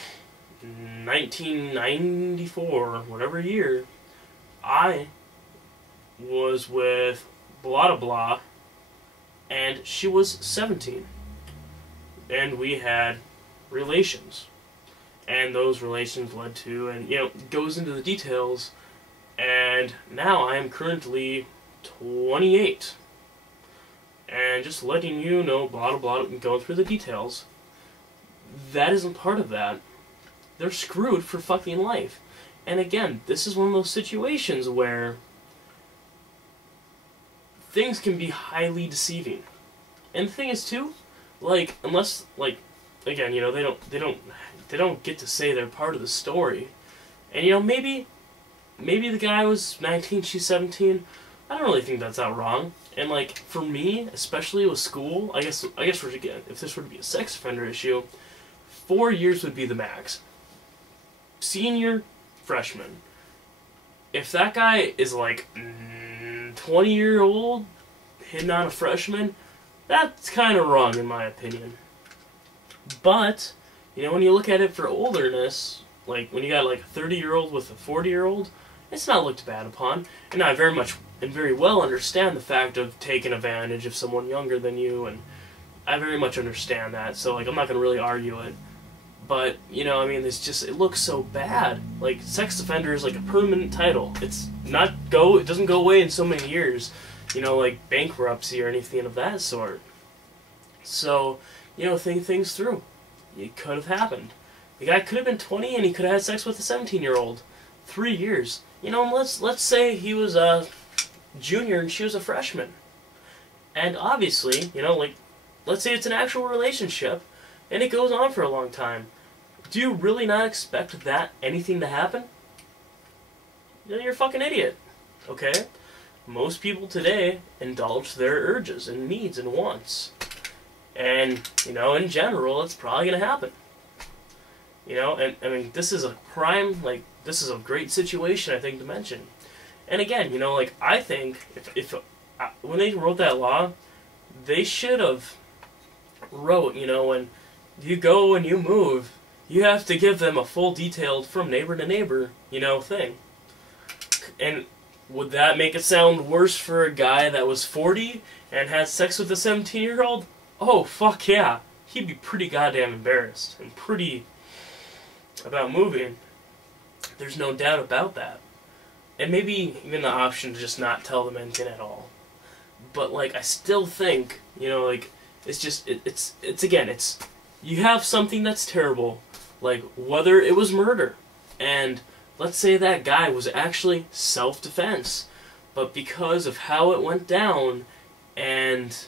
1994, whatever year, I was with blah blah blah, and she was 17. And we had relations. And those relations led to, and goes into the details, and now I am currently 28. And just letting you know, blah blah blah, going through the details, that isn't part of that. They're screwed for fucking life. And again, this is one of those situations where things can be highly deceiving. And the thing is too, like, unless, like, again, they don't get to say they're part of the story. And maybe the guy was 19, she's 17. I don't really think that's that wrong. And like, for me, especially with school, I guess again, if this were to be a sex offender issue, 4 years would be the max. Senior, freshman. If that guy is like 20-year-old hitting on a freshman, that's kind of wrong in my opinion. But when you look at it for olderness, like when you got like a 30-year-old with a 40-year-old, it's not looked bad upon. And I very much and very well understand the fact of taking advantage of someone younger than you, and I very much understand that. So like, I'm not gonna really argue it. But it looks so bad. Like, sex offender is like a permanent title. It doesn't go away in so many years. Like bankruptcy or anything of that sort. So, think things through. It could have happened. The guy could have been 20 and he could have had sex with a 17-year-old. 3 years. Let's say he was a junior and she was a freshman. And obviously, like, let's say it's an actual relationship and it goes on for a long time. Do you really not expect anything to happen? You're a fucking idiot. Okay? Most people today indulge their urges and needs and wants. And, in general, it's probably going to happen. And I mean, this is a prime, like, this is a great situation, I think, to mention. And again, like, I think if when they wrote that law, they should have wrote, when you go and you move, you have to give them a full detailed from neighbor to neighbor, thing. And would that make it sound worse for a guy that was 40 and had sex with a 17-year-old? Oh, fuck yeah. He'd be pretty goddamn embarrassed and pretty about moving. There's no doubt about that. And maybe even the option to just not tell them anything at all. But, like, I still think, like, it's just, it's you have something that's terrible, like, whether it was murder, and let's say that guy was actually self-defense, but because of how it went down, and,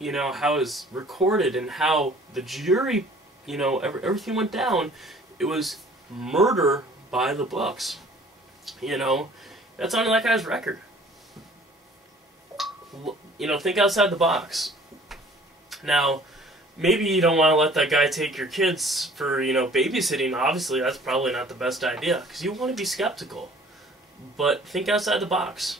how it was recorded, and how the jury, everything went down, it was murder by the books. That's on that guy's record. Think outside the box. Now, maybe you don't want to let that guy take your kids for, babysitting. Obviously, that's probably not the best idea, because you want to be skeptical. But think outside the box.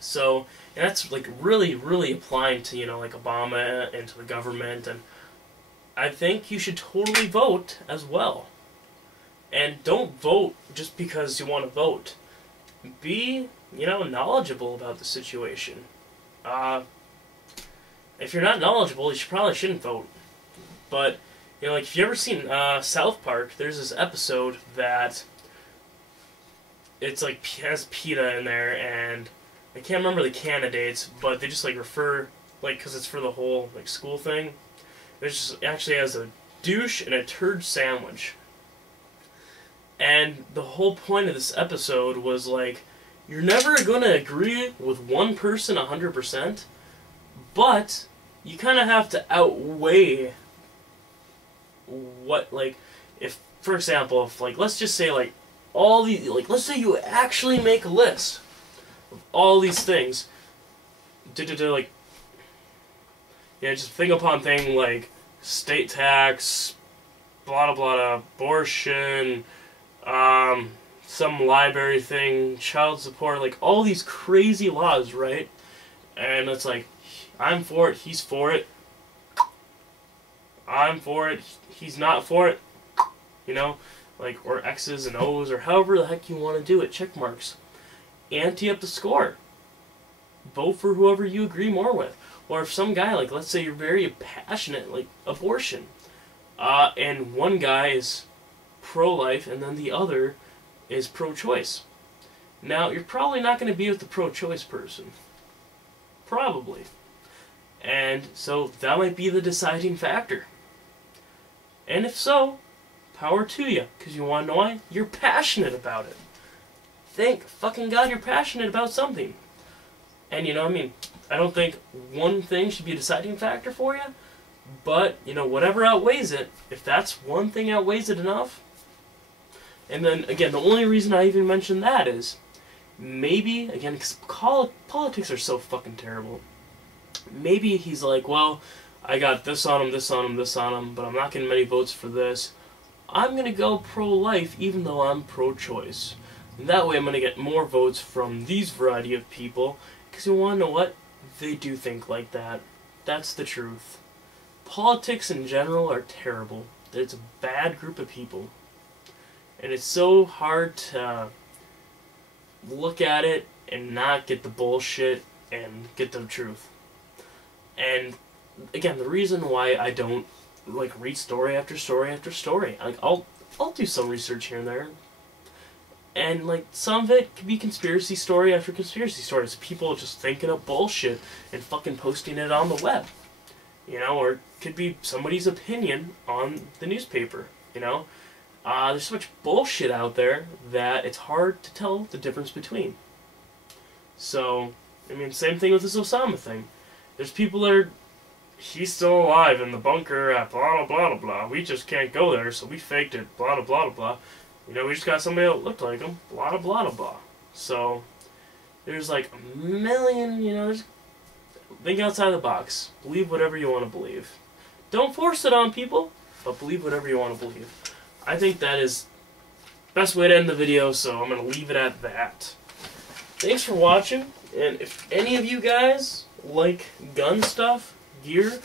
So, and that's, like, really, really applying to, like, Obama and to the government. And I think you should totally vote as well. And don't vote just because you want to vote. Be, knowledgeable about the situation. If you're not knowledgeable, you probably shouldn't vote. But, like, if you've ever seen South Park, there's this episode that it's, like, has PETA in there, and I can't remember the candidates, but they just like refer, like, because it's for the whole like school thing. It just actually has a douche and a turd sandwich. And the whole point of this episode was like, you're never gonna agree with one person 100%, but you kind of have to outweigh what, like, if, for example, if, like, let's just say, like, all these, like, let's say you actually make a list of all these things, like, yeah, just thing upon thing, like, state tax, blah, blah, blah, abortion, some library thing, child support, like, all these crazy laws, right? And it's like, I'm for it, he's for it, I'm for it, he's not for it, you know, like, or X's and O's, or however the heck you want to do it, check marks. Ante up the score. Vote for whoever you agree more with. Or if some guy, like, let's say you're very passionate, like, abortion, and one guy is pro-life and then the other is pro-choice. Now, you're probably not going to be with the pro-choice person. Probably. And so that might be the deciding factor. And if so, power to you, because you want to know why? You're passionate about it. Thank fucking God you're passionate about something. And, you know, I mean, I don't think one thing should be a deciding factor for you, but, you know, whatever outweighs it, if that's one thing outweighs it enough. And then, again, the only reason I even mention that is, maybe, again, because politics are so fucking terrible, maybe he's like, well, I got this on him, this on him, this on him, but I'm not getting many votes for this. I'm going to go pro-life even though I'm pro-choice. And that way I'm going to get more votes from these variety of people, because you want to know what? They do think like that. That's the truth. Politics in general are terrible. It's a bad group of people. And it's so hard to look at it and not get the bullshit and get the truth. And again, the reason why I don't like read story after story after story, like I'll do some research here and there, and like some of it could be conspiracy story after conspiracy stories, people just thinking up bullshit and fucking posting it on the web, you know, or it could be somebody's opinion on the newspaper, you know. There's so much bullshit out there that it's hard to tell the difference between. So, I mean, same thing with this Osama thing. There's people that are, he's still alive in the bunker at blah, blah, blah, blah, blah. We just can't go there, so we faked it, blah, blah, blah, blah. You know, we just got somebody that looked like him, blah, blah, blah, blah. So, there's like a million, you know, think outside the box. Believe whatever you want to believe. Don't force it on people, but believe whatever you want to believe. I think that is the best way to end the video, so I'm going to leave it at that. Thanks for watching, and if any of you guys like gun stuff, gear,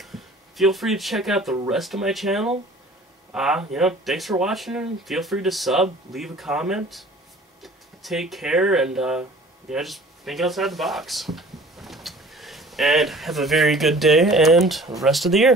feel free to check out the rest of my channel. You know, thanks for watching, and feel free to sub, leave a comment. Take care, and yeah, just think outside the box. And have a very good day and rest of the year.